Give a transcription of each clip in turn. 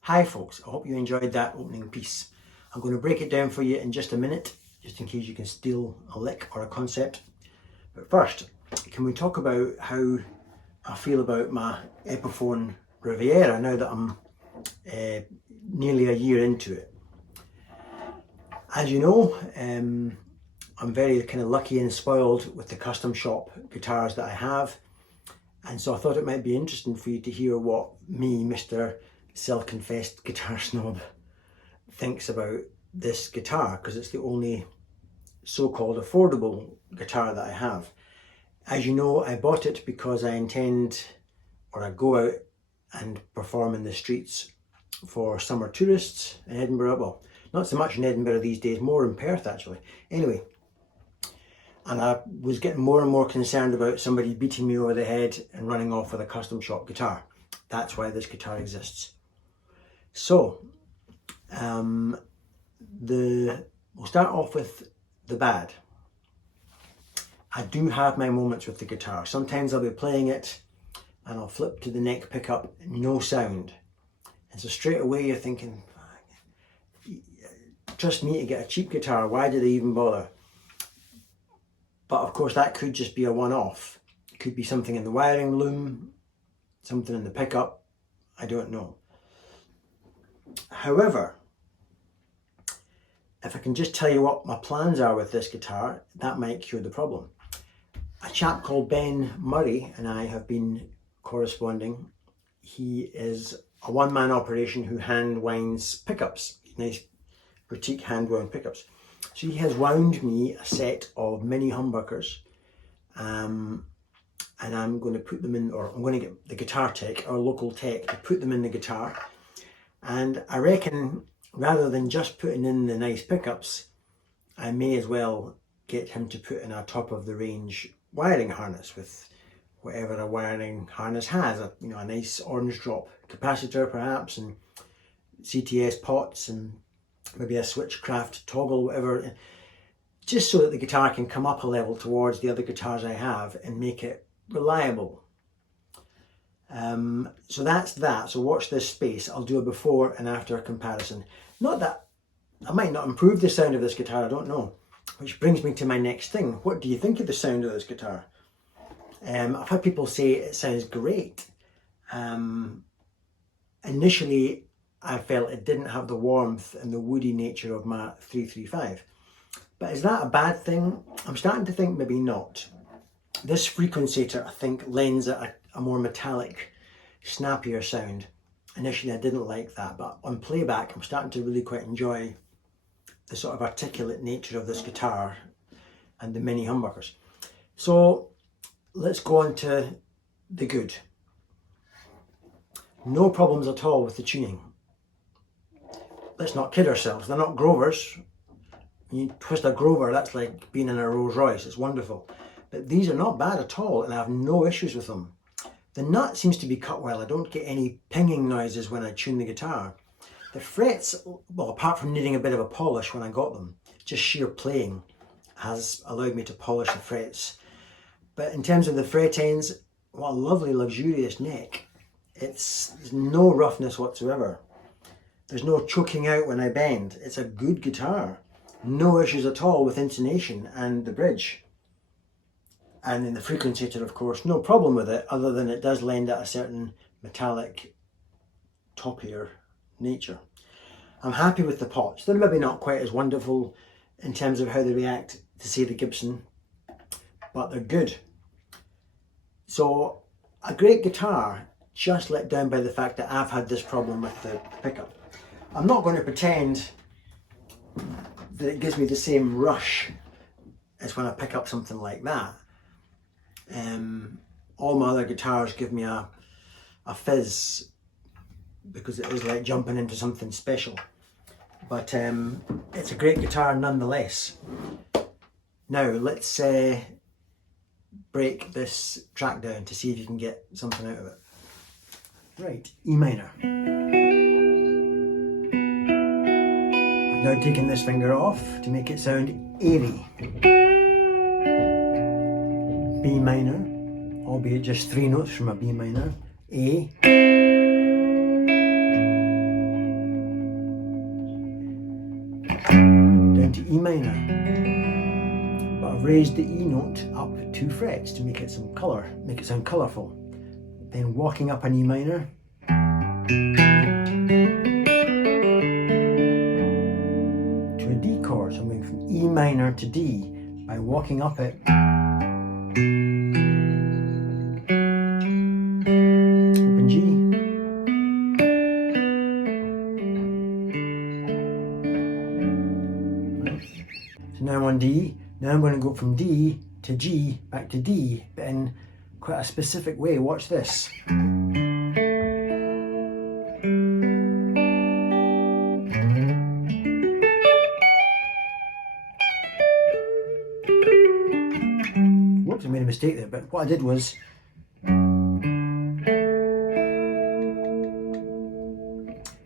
Hi folks, I hope you enjoyed that opening piece. I'm going to break it down for you in just a minute, just in case you can steal a lick or a concept. But first, can we talk about how I feel about my Epiphone Riviera now that I'm nearly a year into it. As you know, I'm very kind of lucky and spoiled with the custom shop guitars that I have, and so I thought it might be interesting for you to hear what me, Mr. self-confessed guitar snob, thinks about this guitar, because it's the only so-called affordable guitar that I have. As you know, I bought it because I intend, or I go out and perform in the streets for summer tourists in Edinburgh. Well, not so much in Edinburgh these days, more in Perth actually. Anyway, and I was getting more and more concerned about somebody beating me over the head and running off with a custom shop guitar. That's why this guitar exists. So, we'll start off with the bad. I do have my moments with the guitar. Sometimes I'll be playing it and I'll flip to the neck pickup, no sound. And so straight away you're thinking, trust me to get a cheap guitar, why did they even bother? But of course that could just be a one-off. It could be something in the wiring loom, something in the pickup, I don't know. However, if I can just tell you what my plans are with this guitar, that might cure the problem. A chap called Ben Murray and I have been corresponding. He is a one-man operation who hand winds pickups, nice boutique hand wound pickups. So he has wound me a set of mini humbuckers, and I'm going to put them in, or I'm going to get the guitar tech, our local tech, to put them in the guitar. And I reckon rather than just putting in the nice pickups, I may as well get him to put in a top of the range wiring harness with whatever a wiring harness has, a nice orange drop capacitor perhaps, and CTS pots, and maybe a switchcraft toggle, whatever, just so that the guitar can come up a level towards the other guitars I have and make it reliable. So that's that. So watch this space. I'll do a before and after comparison. Not that I might not improve the sound of this guitar, I don't know. Which brings me to my next thing. What do you think of the sound of this guitar? I've had people say it sounds great. Initially, I felt it didn't have the warmth and the woody nature of my 335. But is that a bad thing? I'm starting to think maybe not. This frequencator, I think, lends it a more metallic, snappier sound. Initially, I didn't like that, but on playback, I'm starting to really quite enjoy the sort of articulate nature of this guitar and the mini humbuckers. So let's go on to the good. No problems at all with the tuning. Let's not kid ourselves, they're not Grovers. When you twist a Grover, that's like being in a Rolls Royce, it's wonderful. But these are not bad at all, and I have no issues with them. The nut seems to be cut well. I don't get any pinging noises when I tune the guitar. The frets, well, apart from needing a bit of a polish when I got them, just sheer playing has allowed me to polish the frets. But in terms of the fret ends, what a lovely luxurious neck. There's no roughness whatsoever. There's no choking out when I bend. It's a good guitar. No issues at all with intonation and the bridge. And in the frequencator, of course, no problem with it, other than it does lend it a certain metallic, toppier nature. I'm happy with the pots. They're maybe not quite as wonderful in terms of how they react to, say, the Gibson, but they're good. So, a great guitar, just let down by the fact that I've had this problem with the pickup. I'm not going to pretend that it gives me the same rush as when I pick up something like that. All my other guitars give me a fizz because it is like jumping into something special. But it's a great guitar nonetheless. Now let's break this track down to see if you can get something out of it. Right, E minor. I've now taken this finger off to make it sound airy. B minor, albeit just 3 notes from a B minor. A. Down to E minor. But I've raised the E note up 2 frets to make it some colour, make it sound colourful. Then walking up an E minor. To a D chord, so I'm going from E minor to D by walking up it. Open G. So now I'm on D. Now I'm going to go from D to G back to D, but in quite a specific way. Watch this. Whoops, I made a mistake there, but what I did was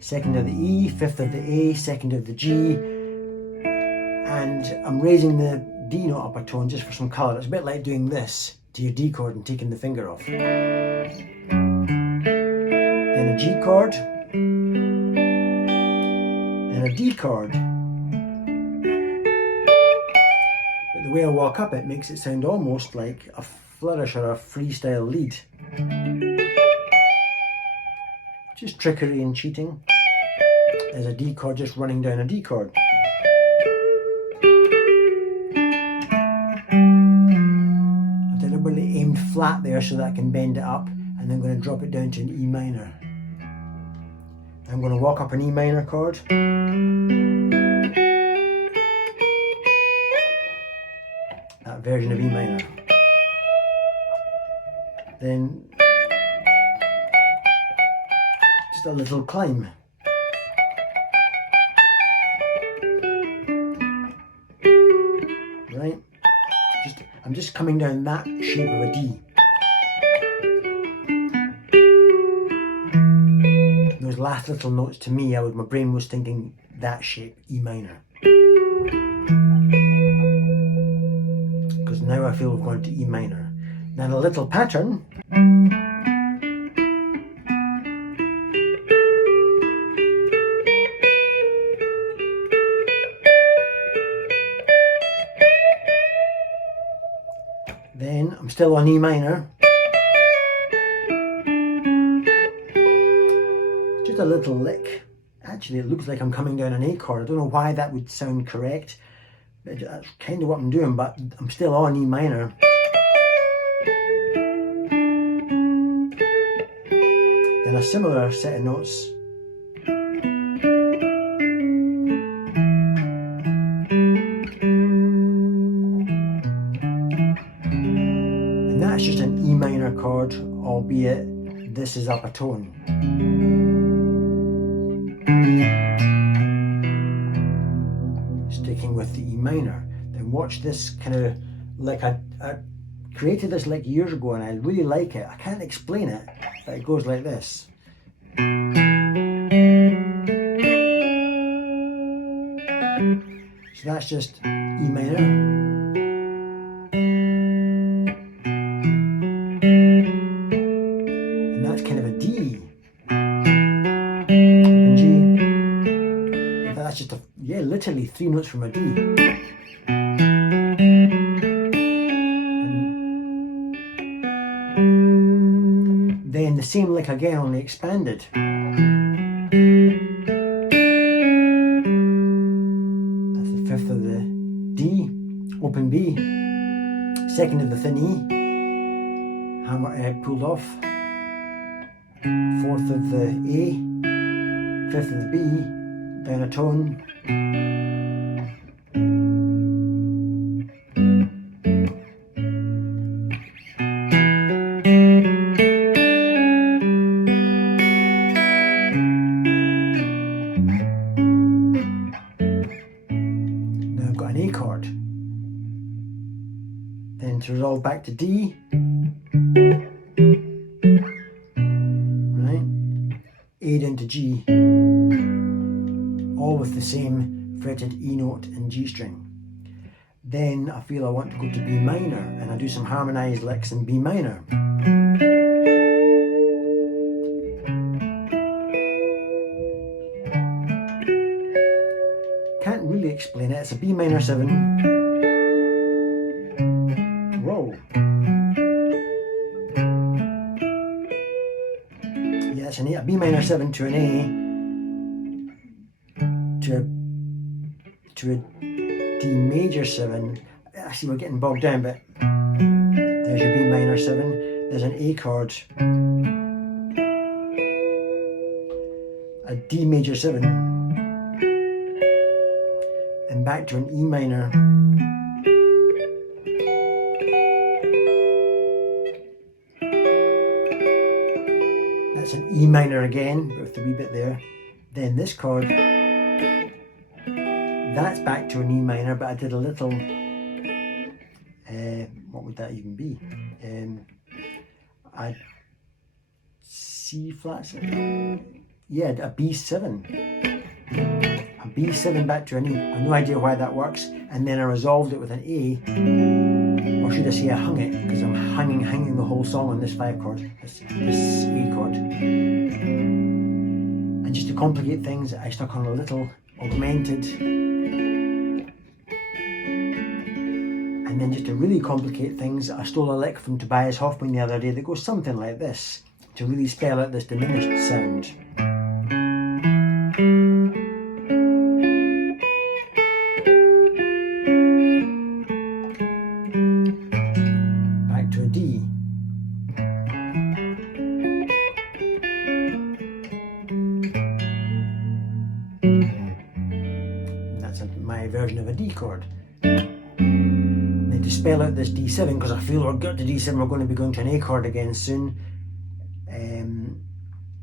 second of the E, fifth of the A, second of the G, and I'm raising the D note up a tone just for some colour. It's a bit like doing this to your D chord and taking the finger off. Then a G chord, then a D chord. But the way I walk up it makes it sound almost like a flourish or a freestyle lead. Just trickery and cheating. There's a D chord just running down a D chord. I deliberately aimed flat there so that I can bend it up, and then I'm going to drop it down to an E minor. I'm going to walk up an E minor chord. That version of E minor. Then just a little climb. Right? I'm just coming down that shape of a D. Those last little notes to me, my brain was thinking that shape, E minor. now I feel we've gone to E minor. Now the little pattern. Then I'm still on E minor. Just a little lick. Actually, it looks like I'm coming down an A chord. I don't know why that would sound correct. But that's kind of what I'm doing, but I'm still on E minor. Then a similar set of notes. And that's just an E minor chord, albeit this is up a tone. Sticking with the E minor. Then watch this kind of, like I created this like years ago and I really like it. I can't explain it, but it goes like this. So that's just E minor. And that's kind of a D. And G. And that's just literally 3 notes from a D. And then the same lick again, only expanded. That's the 5th of the D, open B, 2nd of the thin E, hammer pulled off, 4th of the A, 5th of the B, down a tone. Now I've got an A chord. Then to resolve back to D. Right? A down to G. All with the same fretted E note and G string. Then I feel I want to go to B minor and I do some harmonized licks in B minor. Can't really explain it. It's a B minor 7. Whoa. Yeah, it's a B minor 7 to an A. To a D major 7. Actually, we're getting bogged down, but there's your B minor 7. There's an A chord, a D major 7, and back to an E minor. That's an E minor again, with the wee bit there. Then this chord. That's back to an E minor, but I did a little, what would that even be? A C flat 7? Yeah, a B7. A B7 back to an E. I have no idea why that works. And then I resolved it with an A. Or should I say I hung it, because I'm hanging the whole song on this 5 chord, this A chord. And just to complicate things, I stuck on a little augmented. And then just to really complicate things, I stole a lick from Tobias Hoffman the other day that goes something like this, to really spell out this diminished sound. Back to a D. And that's my version of a D chord. To spell out this D7, because I feel we're got to D7, we're going to be going to an A chord again soon.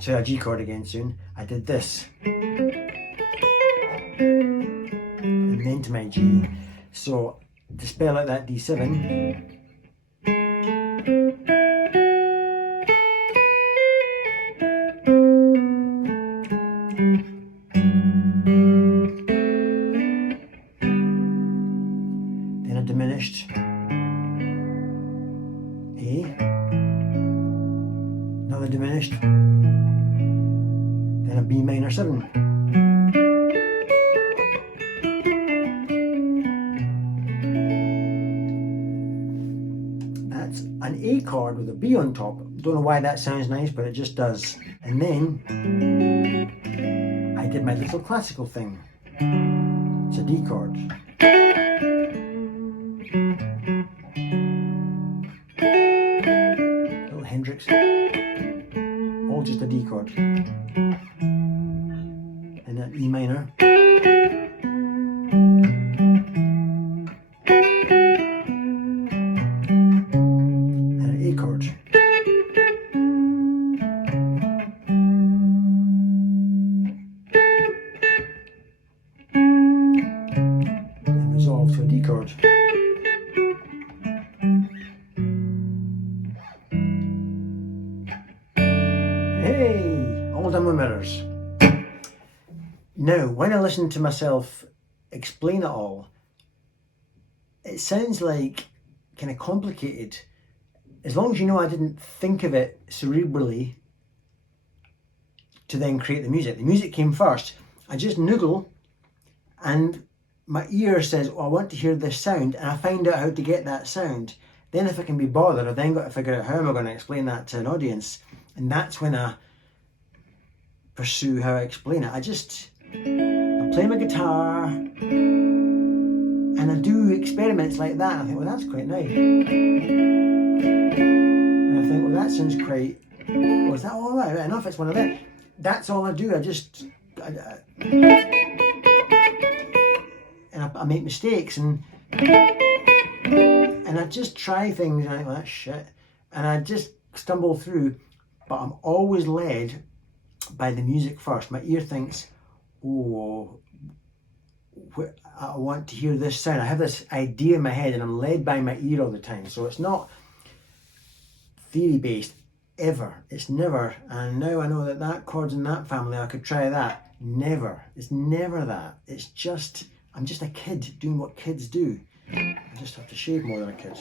So a G chord again soon. I did this. And then to my G. So to spell out that D7. Then a diminished. A, another diminished, then a B minor 7. That's an A chord with a B on top. Don't know why that sounds nice, but it just does. And then I did my little classical thing. It's a D chord. Little Hendrix. All just a D chord. And an E minor. And an A chord. And resolve to a D chord. Hey, all done with mirrors. Now, when I listen to myself explain it all, it sounds like kind of complicated. As long as you know I didn't think of it cerebrally to then create the music. The music came first. I just noodle and my ear says, oh, I want to hear this sound, and I find out how to get that sound. Then if I can be bothered, I've then got to figure out how am I going to explain that to an audience. And that's when I pursue how I explain it. I play my guitar and I do experiments like that. I think, well, that's quite nice. And I think, well, that sounds quite, well, is that all right? Right enough, it's one of them. That's all I do. I make mistakes and I just try things and I think, well, that's shit. And I just stumble through, but I'm always led by the music first. My ear thinks, oh, I want to hear this sound. I have this idea in my head and I'm led by my ear all the time. So it's not theory based ever. It's never, and now I know that that chord's in that family, I could try that. Never. It's never that. It's just, I'm just a kid doing what kids do. I just have to shave more than a kid.